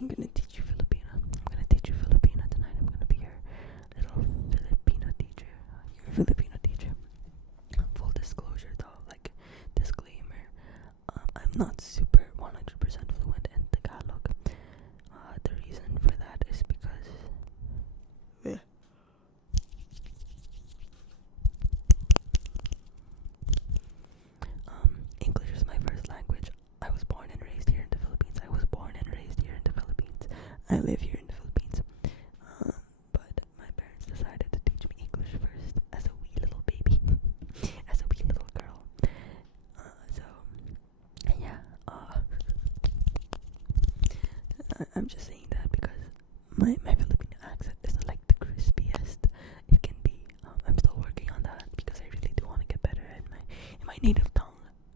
I'm gonna teach you Filipino. I'm gonna teach you Filipino tonight. I'm gonna be your little Filipino teacher. Your Filipino teacher. Full disclosure though, like disclaimer. I'm not super 100% fluent in Tagalog. The reason for that is because English is my first language. I was born and raised here in the Philippines. I live here in the Philippines. But my parents decided to teach me English first as a wee little baby, as a wee little girl. So, yeah. I'm just saying that because my Filipino accent isn't like the crispiest it can be. I'm still working on that because I really do want to get better in my native tongue.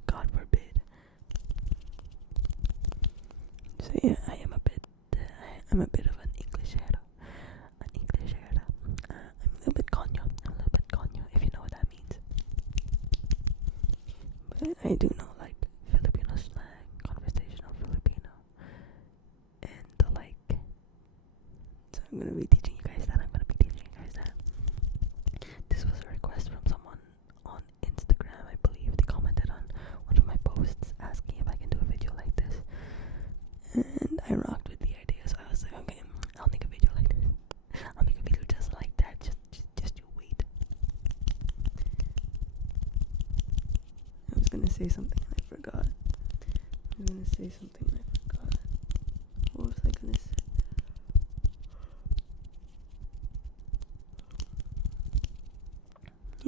God forbid. So yeah, I'm a bit of an Englishero. I'm a little bit conyo. If you know what that means. But I do know like Filipino slang, conversational Filipino, and the like. So I'm gonna be teaching you guys that. This was a request from someone on Instagram, I believe. They commented on one of my posts asking if I can do a video like this. And I rocked with the idea, so I was like, okay, I'll make a video like this. I'll make a video just like that. Just you wait. I was gonna say something and I forgot. What was I gonna say?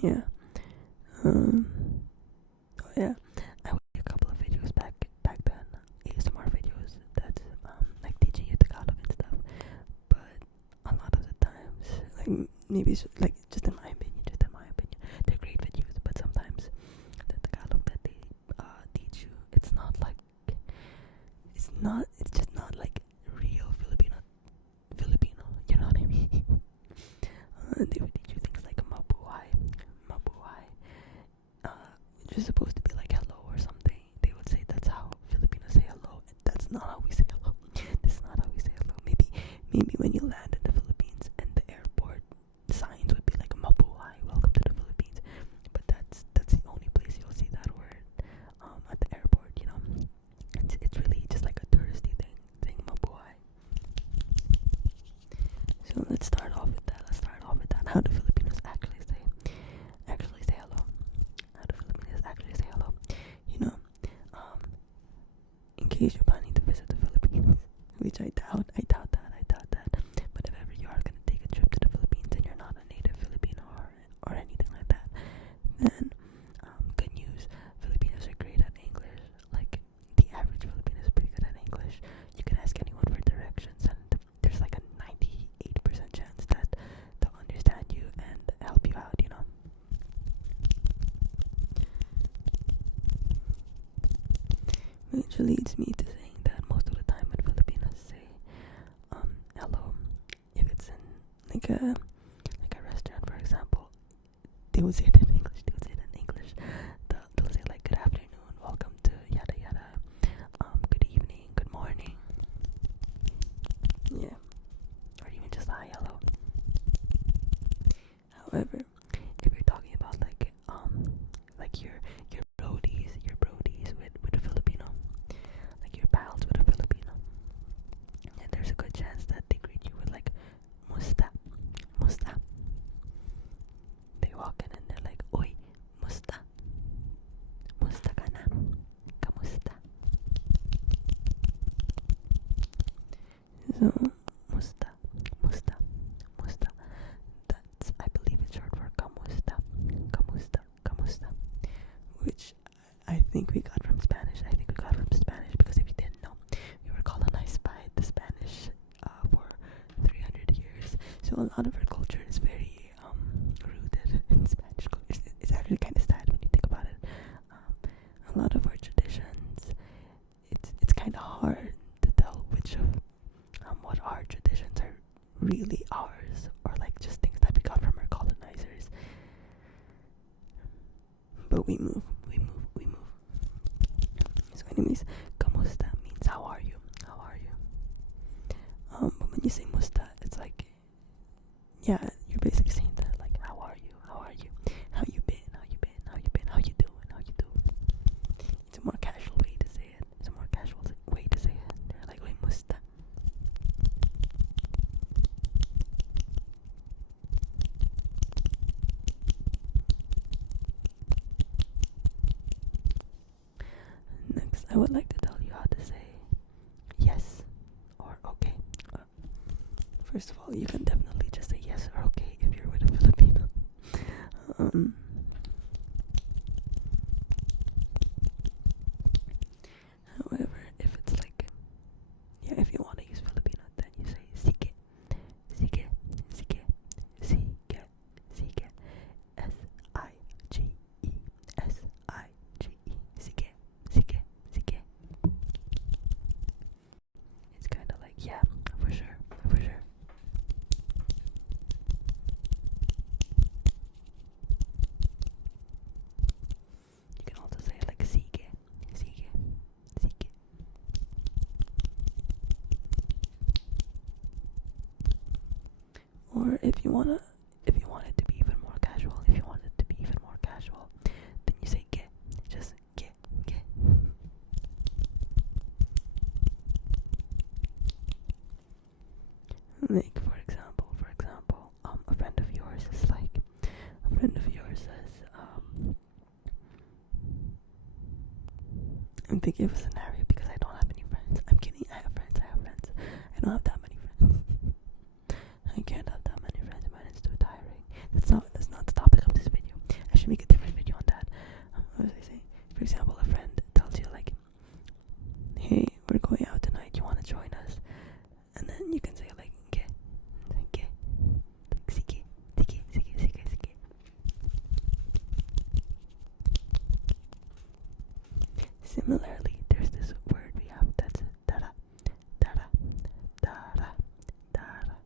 Yeah. Oh yeah. I would make a couple of videos back then, ASMR videos that's like teaching you Tagalog and stuff. But a lot of the times, like maybe it's like just in my opinion, they're great videos. But sometimes the Tagalog that they teach you, it's just not like real Filipino. You know what I mean? They would teach you things like mabuhay, which is supposed to be like hello or something. They would say that's how Filipinos say hello. That's not how we say hello. Maybe when you land in the Philippines and the airport signs would be like mabuhay, welcome to the Philippines. But that's the only place you'll see that word at the airport. You know, it's really just like a touristy thing mabuhay. So let's start off with that. How do Filipinos actually say hello? You know, in case you're planning to visit the Philippines, which I doubt that. But if ever you are gonna take a trip to the Philippines and you're not a native Filipino or anything like that, then good news. Filipinos are great at English. Like the average Filipino is pretty good at English. You can ask anyone for directions, and there's like a 98% chance that they'll understand you and help you out. You know. Which leads me to saying that most of the time when Filipinos say hello, if it's in like a restaurant, for example, they would say it in English. They'll say like good afternoon, welcome to yada yada, good evening, good morning, yeah, or even just hi, hello. However, if you're talking about like your brodies with a Filipino, like your pals with a Filipino, and there's a good chance that they greet you with like musta. They walk in and they're like, oi, musta ka na, kamusta. So musta. That's, I believe it's short for kamusta, which I think we got from Spanish. Because if you didn't know, we were colonized by the Spanish for 300 years. So a lot of our culture is very rooted in Spanish culture. It's actually kind of sad when you think about it. A lot of our traditions, it's kind of hard to tell which of what our traditions are really ours, or like just things that we got from our colonizers. But we move. So anyways, kamusta means how are you? you say musta, it's like, yeah, you're basically saying that, like, how are you? How are you? How you been? How you been? How you been? How you doing? How you doing? It's a more casual way to say it. It's a more casual way to say it. They're like, wait, musta. Next, I would like to tell you how to say yes or okay. First of all, you can definitely just say yes or okay if you're with a Filipino. However, if it's like, yeah, if you want to use Filipino, then you say sige, sige, sige, sige, sige, S-I-G-E, S-I-G-E, sige, sige, sige. It's kind of like, yeah, for sure, for sure. You can also say like sige, sige, sige. Or if you want it to be even more casual, then you say ge, just ge, ge. Like for example, a friend of yours says, I'm thinking of a scenario because I don't have any friends. I'm kidding, I have friends. I don't have that many friends. I can't have that many friends, man, it's too tiring. That's not the topic of this video. I should make a different video on that. What was I saying? For example, a friend tells you like, hey, we're going out tonight, you want to join us? And then you can say like, ge, ge, sige, sige, sige, sige, sige. Similarly, there's this word we have that's dara, dara, dara, dara.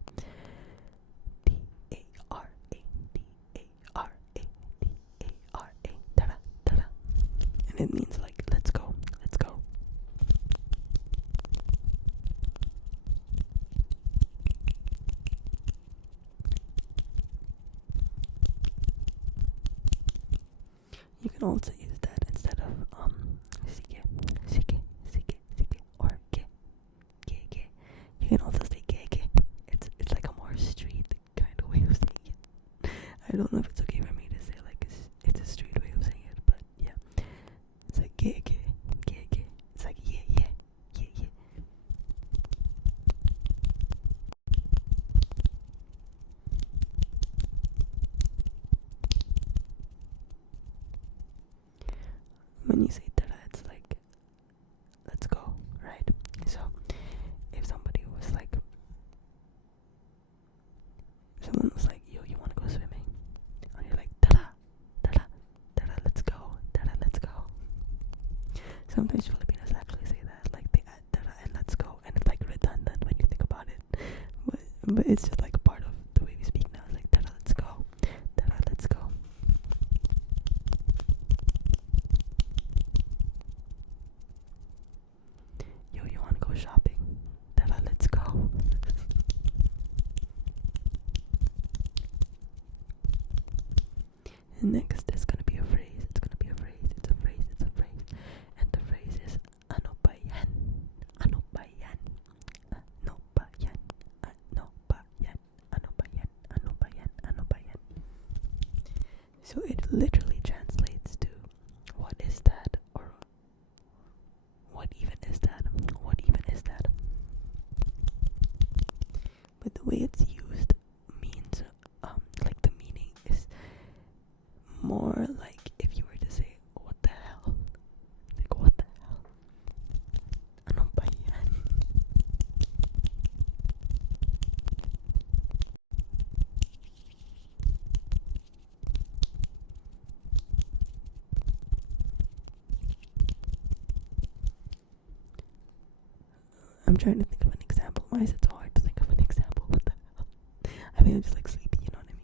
D-A-R-A, D-A-R-A, D-A-R-A, dara, dara. And it means like, let's go, let's go. You can also use that instead of sige, sige, sige, sige, or ge, ge, ge. You can also say ge, ge. It's like a more street kind of way of saying it. I don't know if it's okay for me to say like it's a street way of saying it, but yeah, it's like ge, ge, ge, ge. It's like yeah, yeah, yeah, yeah. When you say dara, it's like, let's go, right? So, if someone was like, yo, you want to go swimming? And you're like, dara, dara, dara, let's go, dara, let's go. Sometimes Filipinos actually say that, like they add dara and let's go, and it's like redundant when you think about it. But it's just like a part of the way we speak now. It's like, dara, let's go, dara, let's go. Yo, you want to go shopping? Dara, let's go. And next, there's gonna be a phrase. It's a phrase. And the phrase is ano ba yan? Ano ba yan? Ano ba yan? Ano ba yan? Ano ba yan? Ano ba yan? Ano ba yan? So it literally translates to, what is that? Or what even is that? What even is that? But the way it's used means, like the meaning is more like if you were to say, what the hell? Like, what the hell? Ano ba yan? I'm trying to think of an example. Why is it so hard to think of an example? What the hell? I think I'm just like sleepy, you know what I mean?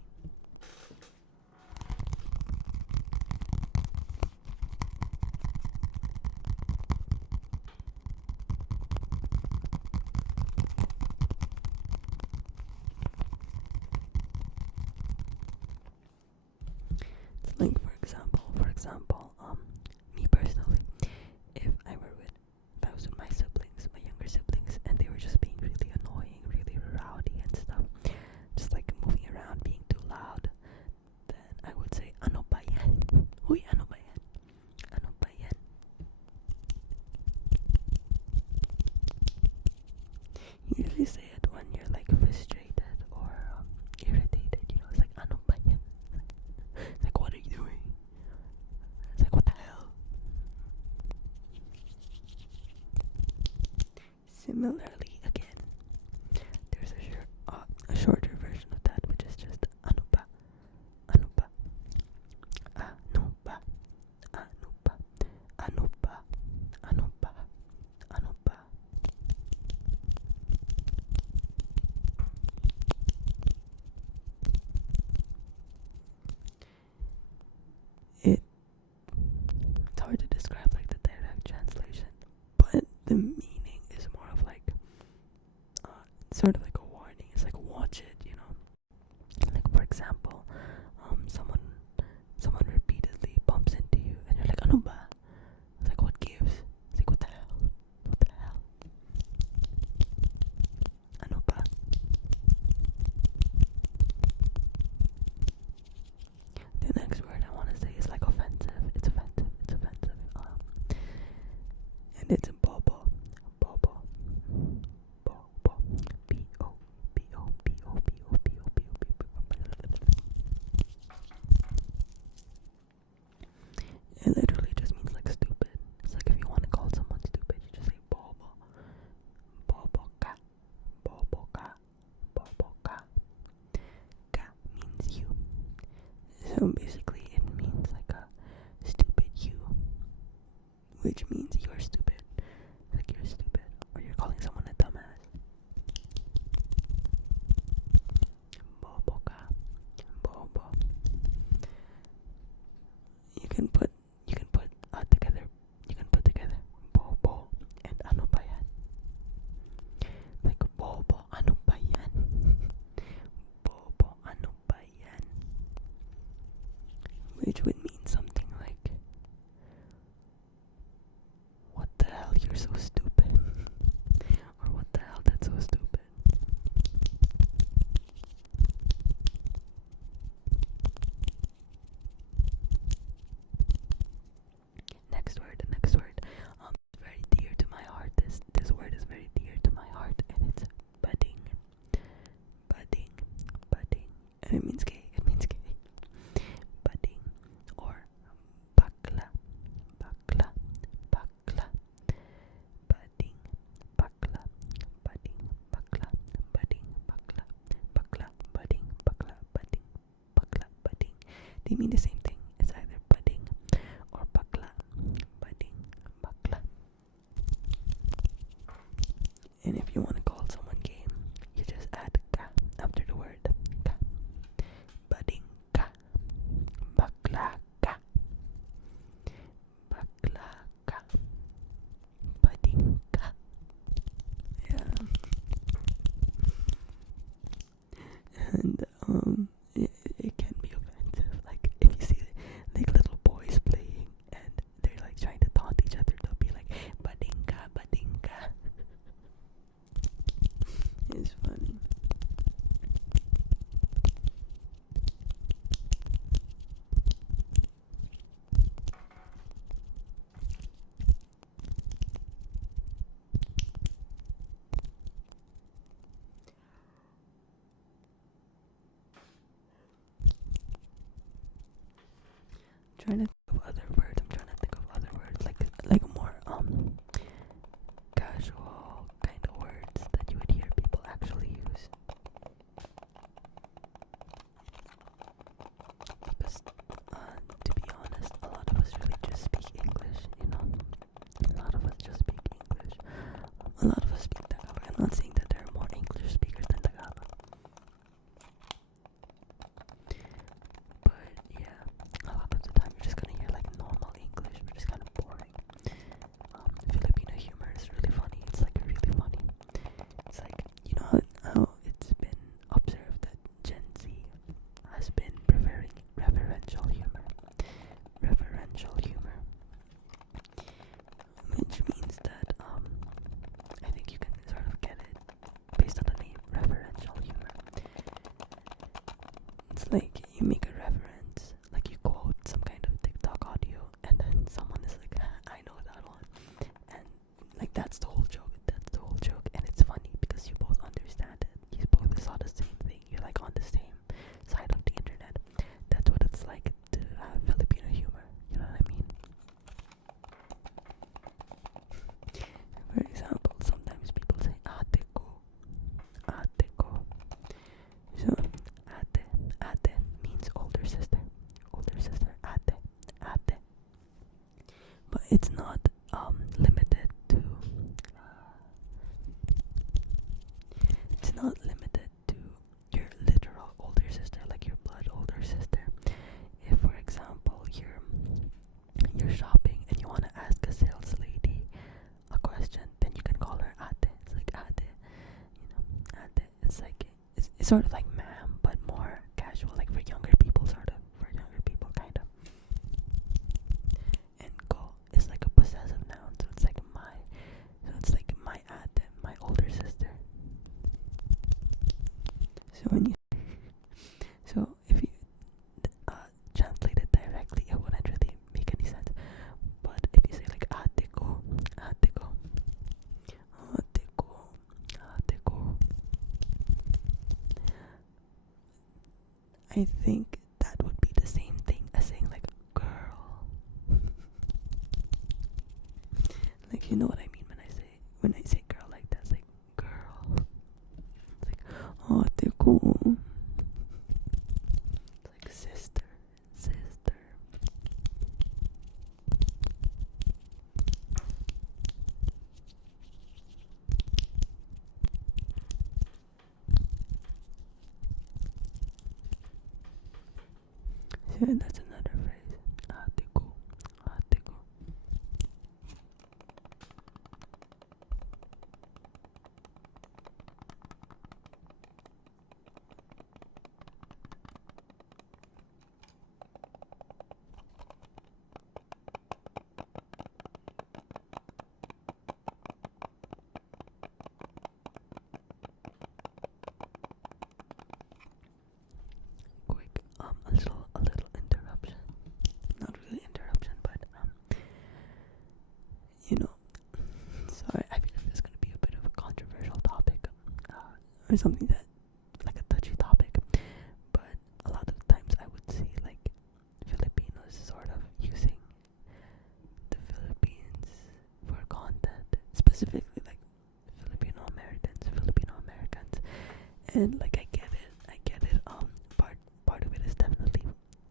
Like for example, me personally, if I was with my siblings, my younger siblings, and they were just being really annoying, really rowdy and stuff, just like moving around, being too loud, then I would say ano ba yan? Huy, ano ba yan? Ano ba yan? You usually say it when you're like frustrated or irritated, you know, it's like ano ba yan? It's like, what are you doing? It's like, what the hell? Similarly, again, there's a shorter version of that, which is just ano ba, ano ba, ano ba, ano ba, ano ba, ano ba, ano ba. It's hard to describe like the direct translation, but the meaning is more of like sort of like a warning. It's like, watch it, you know. Like for example, someone repeatedly bumps into you, and you're like, ano ba? It's like, what gives? It's like, what the hell? What the hell? Ano ba? The next word I want to say is like offensive. It's offensive. It's offensive. And it's bobo. Bobo. Bobo. B-O. B-O. B-O. B-O. B-O. B-O. It literally just means like stupid. It's like if you want to call someone stupid, you just say bobo. Bobo ka. Bobo ka. Bobo ka. Ka means you. So basically it means like a stupid you, which means you're stupid. Like you're stupid, or you're calling someone a dumbass. Bobo ka. Bobo. You can put together. You can put together bobo and ano ba yan? Like bobo ano ba yan? Bobo ano ba yan? Which would mean something like, what the hell, you're so stupid. Or what the hell, that's so stupid. Next word. Very dear to my heart. This word is very dear to my heart, and it's budding. Budding. Budding. And it means gay. It means gay. Budding. Or bakla. Bakla. Bakla. Budding. Bakla. Budding. Bakla. Budding. Bakla. Bakla. Budding. Bakla. Budding. Bakla. Budding. They mean the same thing. It's either budding or bakla. Budding. Bakla. And if you want to call someone gay, you just add ka after the word. Ka. Budding ka. Bakla ka. Bakla ka. Budding ka. Yeah. And it can be offensive. Like if you see like little boys playing and they're like trying to taunt each other, they'll be like budding ka, budding ka. It's funny. Trying to think of other words. I'm trying to think of other words like more casual kind of words that you would hear people actually use. Because to be honest, a lot of us really just speak English, you know. A lot of us just speak English. A lot of us speak Tagalog. I'm not saying that there are more English speakers than Tagalog. But yeah, a lot of the time you're just gonna it's not limited to your literal older sister, like your blood older sister. If, for example, you're shopping and you want to ask a sales lady a question, then you can call her ate. It's like ate, ate. It's like it's sort of like ma'am, but more casual, like for younger people, kind of. And go is like a possessive noun, so it's like my ate, my older sister. So if you translate it directly, it wouldn't really make any sense. But if you say like ate ko, ate ko, ate ko, ate ko, I think that would be the same thing as saying like girl. Like, you know what I mean when I say girl like that. It's like girl. It's like ate ko. It's like sister. So that's another phrase. Ate ko. Ate ko. Quick, a little interruption. Not really interruption, but sorry, I feel like this is gonna be a bit of a controversial topic, or something that like a touchy topic. But a lot of times I would see like Filipinos sort of using the Philippines for content, specifically like Filipino Americans, and like I get it. Part of it is definitely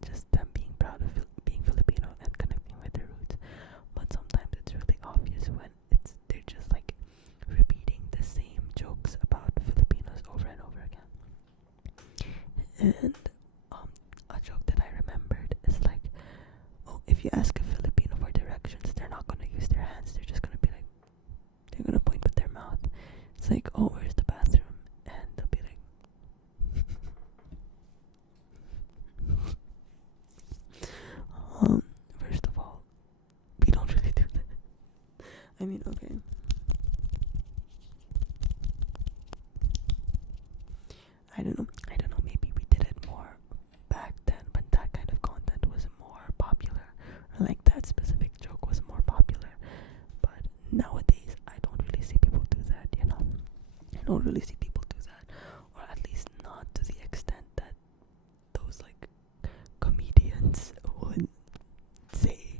just them being proud of being Filipino and connecting with their roots. But sometimes it's really obvious when they're just like repeating the same jokes about Filipinos over and over again. And a joke that I remembered is like, oh, if you ask a Filipino for directions, they're not gonna use their hands. They're just gonna be like, they're gonna point with their mouth. It's like, oh, where's the bathroom? And they'll be like, first of all, we don't really do that. I mean, okay. I don't know. Maybe we did it more back then, but that kind of content was more popular. Or like that specific joke was more popular. But nowadays, I don't really see people do that. I don't really see people do that, or at least not to the extent that those like comedians would say.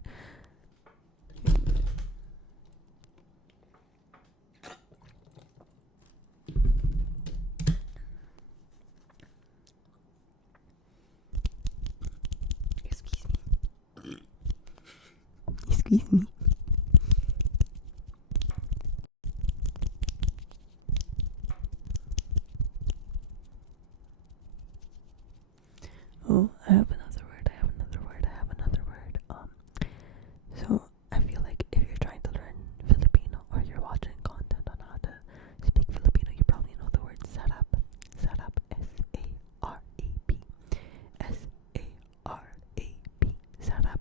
Excuse me. Oh, I have another word. So I feel like if you're trying to learn Filipino or you're watching content on how to speak Filipino, you probably know the word sarap. Sarap. S-A-R-A-P. S-A-R-A-P. Sarap.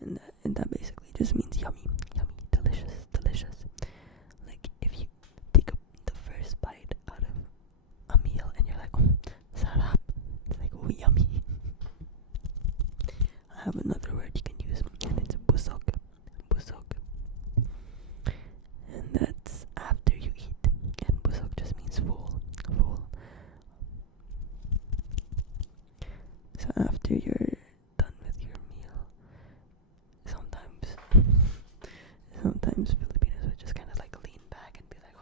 And that basically just means yummy, delicious. Like if you take the first bite out of a meal and you're like, oh, sarap. It's like, oh, yummy. I have another word you can use, and it's busog. And that's after you eat. And busog just means full. So after you're done with your meal, sometimes Filipinos would just kind of like lean back and be like,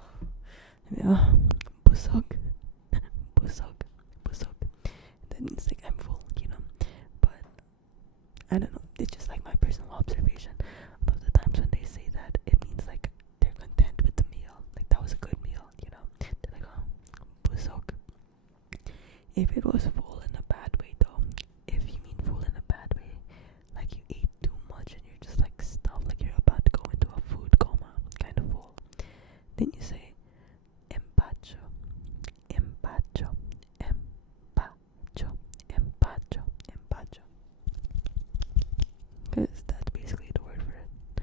oh, busog. That means like I'm full, But I don't know, it's just like my personal observation. If it was full in a bad way though, if you mean full in a bad way, like you ate too much and you're just like stuffed, like you're about to go into a food coma kind of full, then you say empacho, empacho, empacho, empacho, empacho. Because that's basically the word for it.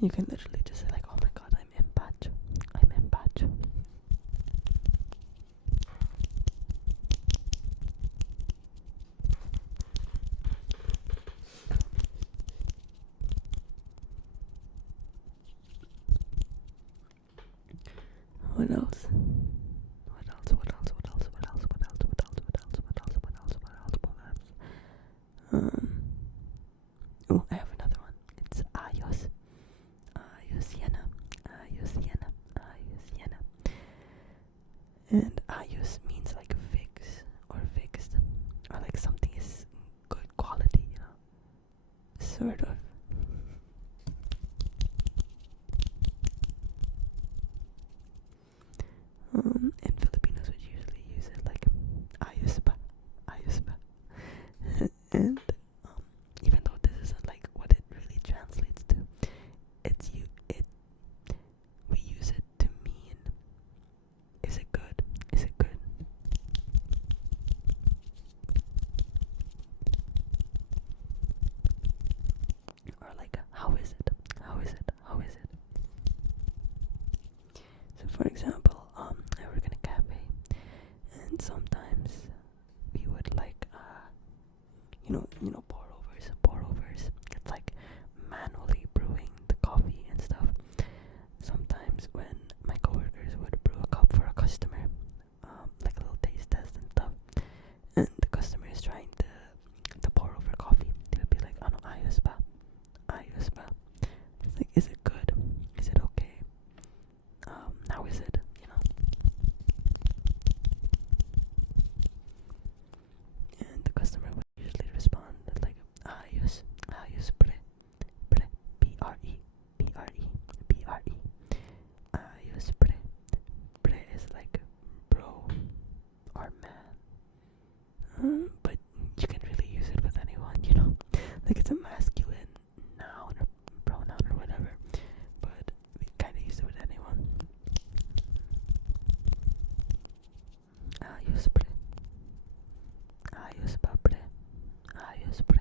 You can literally just say like, oh my god, I'm empacho, I'm empacho. What else? What else? What else? What else? What else? What else? What else? What else? What else? What else? What else? What else? Oh, I have another one. It's ayos. Ayos yena. Ayos yena. Ayos yena. And ayos means like fix or fixed, or like something is good quality, you know, sort of. And Filipinos would usually use it like ayos ba, ayos ba. And even though this isn't like what it really translates to, we use it to mean, is it good? Is it good? Or like, how is it? How is it? How is it? So for example, I work in a cafe, and sometimes we would like, pour overs. It's like manually brewing the coffee and stuff. Sometimes when my coworkers would brew a cup for a customer, like a little taste test and stuff, and the customer is trying to pour over coffee, they would be like, ano ayos ba? Ayos ba? It's like, is it good? Is it okay? How is it? You know? And the customer would usually respond like, ayos, ayos pre, P-R-E, P-R-E, P-R-E, ayos pre. Pre is like bro or man. But you can really use it with anyone, you know? Like it's a masculine noun or pronoun or whatever, but we kind of use it with anyone. Ayos pre. Ayos ba pre. Ayos pre.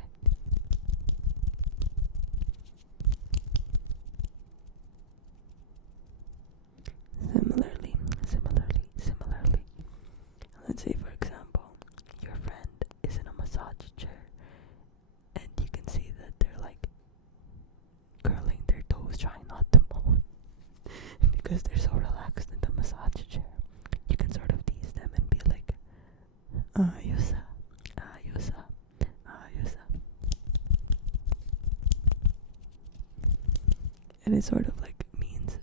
Similarly, let's say for example, your friend is in a massage chair and you can see that they're like curling their toes trying not to moan because they're so relaxed in the massage chair. You can sort of tease them and be like, ayos ah, ayos ah, ayos ah. And it sort of like means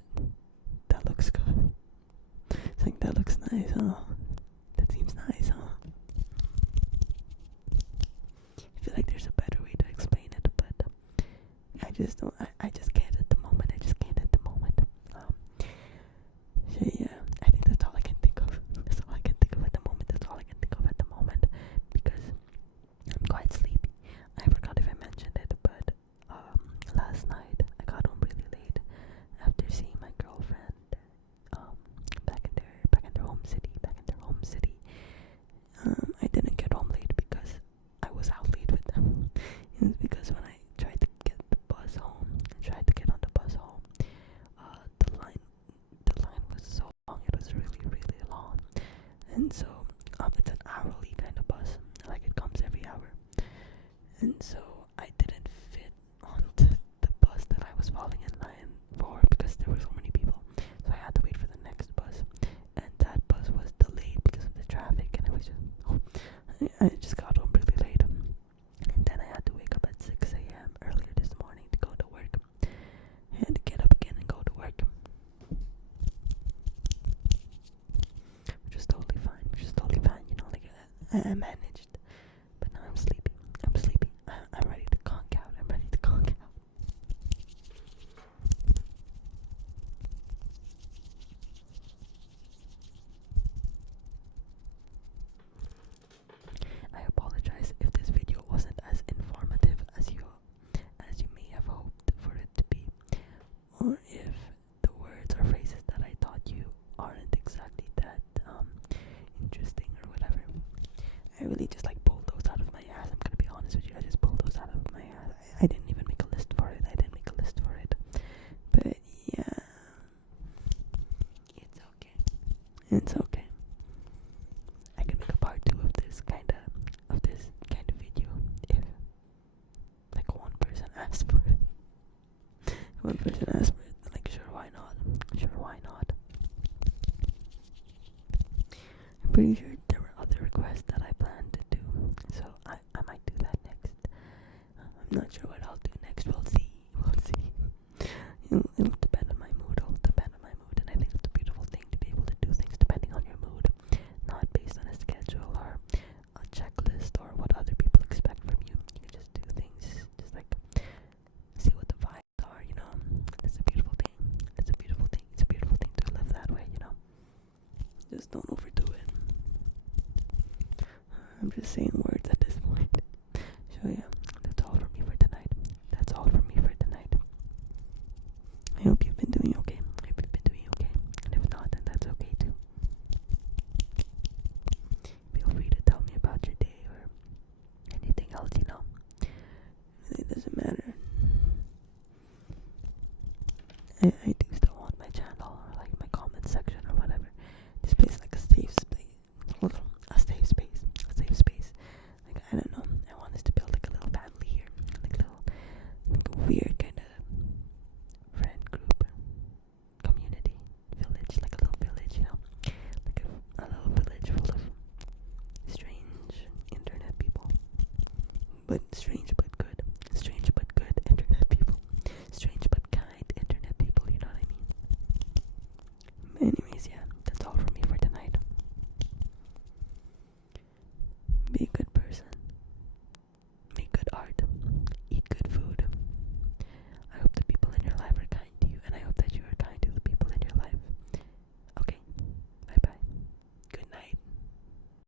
that looks good. It's like, that looks nice, huh? That seems nice, huh? I feel like there's a better way to explain it, but I just don't. I just can't at the moment. I just can't at the moment. So yeah, I think that's all I can think of. That's all I can think of at the moment. That's all I can think of at the moment because I'm quite sleepy. I forgot if I mentioned it, but last night I got home really late after seeing my girlfriend back in their home city. I didn't get home late because I was out late with them. It was because when I tried to get the bus home, the line was so long. It was really, really long, and so it's an hourly kind of bus, like it comes every hour, and so I didn't fit onto the bus that I was falling in line for because there were so many people. So I had to wait for the next bus, and that bus was delayed because of the traffic, and it was just, I just got home really late. And then I had to wake up at 6 a.m. earlier this morning to go to work. And get up again and go to work. Which was totally fine, you know, like I managed. But now I'm sleepy. I'm ready to conk out. I really just like pulled those out of my ass. I'm gonna be honest with you. I just pulled those out of my ass. I didn't even make a list for it. But yeah, it's okay. It's okay. I can make a part 2 of this kind of video if like one person asks for it. One person asks for it. Like sure, why not? I'm pretty sure there were other requests that I planned to do, so I might do that next. I'm not sure what I'll do next. We'll see. It'll depend on my mood. And I think it's a beautiful thing to be able to do things depending on your mood, not based on a schedule or a checklist or what other people expect from you. You can just do things, just like see what the vibes are. It's a beautiful thing. It's a beautiful thing to live that way. Just don't overdo it. I'm just saying words at this point. So yeah, that's all from me for tonight. I hope you've been doing okay. And if not, then that's okay too. Feel free to tell me about your day or anything else, It really doesn't matter. I